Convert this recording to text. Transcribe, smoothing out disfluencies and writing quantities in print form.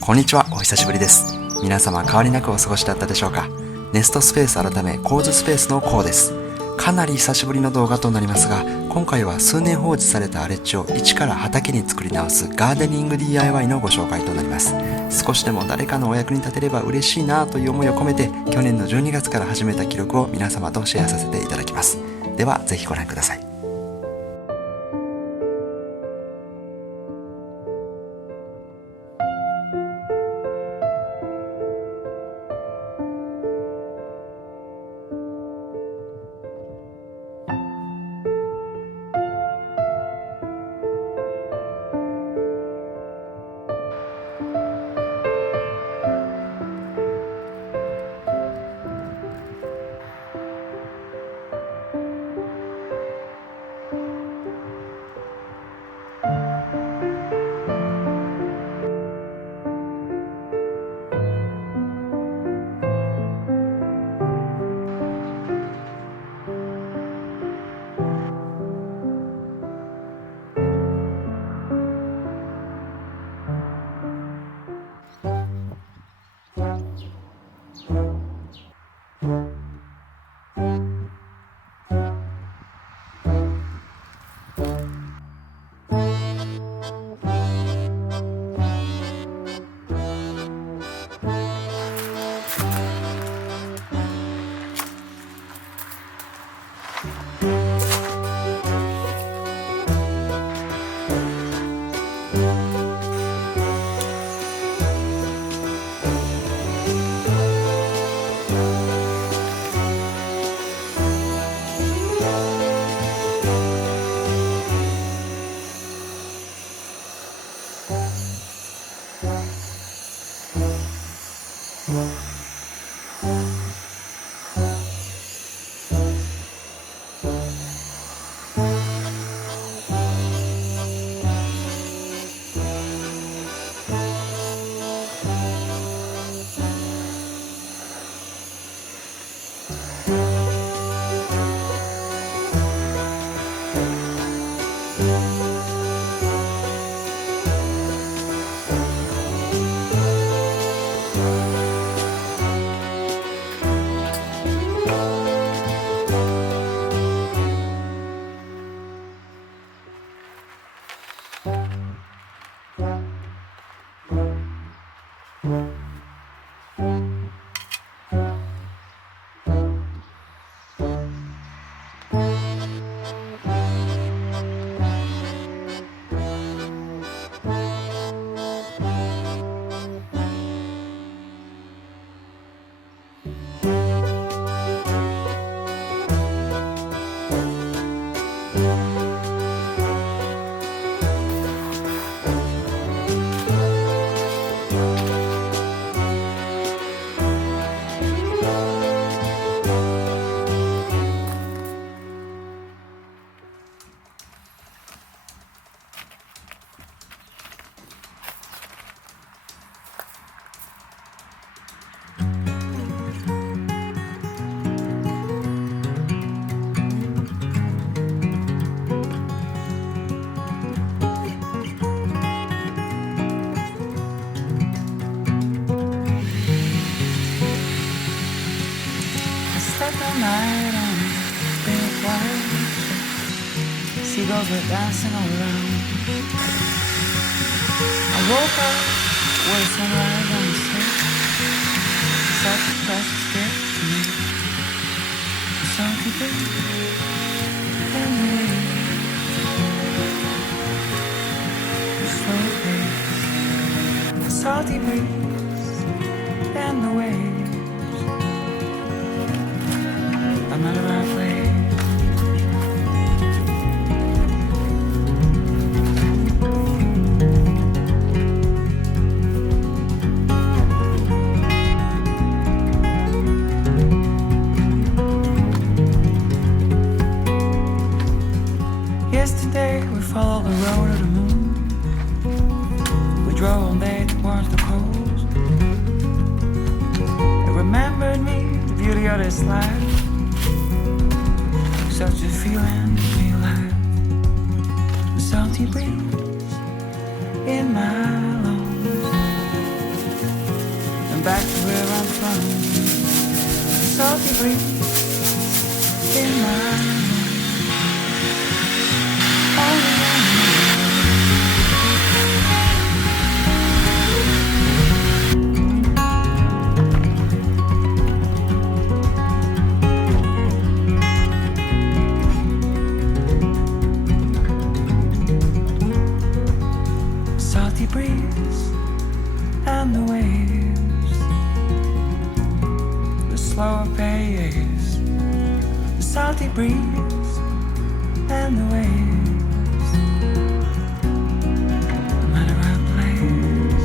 こんにちは、お久しぶりです。皆様変わりなくお過ごしだったでしょうか。ネストスペース改めコーズスペースのコーです。かなり久しぶりの動画となりますが、今回は数年放置された荒れ地を一から畑に作り直すガーデニング DIY のご紹介となります。少しでも誰かのお役に立てれば嬉しいなという思いを込めて、去年の12月から始めた記録を皆様とシェアさせていただきます。ではぜひご覧ください。Night on big waves, seagulls were dancing all around. I woke up with sunrise on the sea, such a precious gift to me. The salty breeze and the waves, the slow pace, the salty breeze and the waves. I'm out of our place. Yesterday we followed the road of the moon. We drove all day towards the coast. It remembered me the beauty of this life. Such a feeling to be alive. The salty breeze in my lungs. back to where I'm from. Salty breeze in my room. All alone. Salty breeze and the waves, the slower pace, the salty breeze and the waves, I'm at a right place.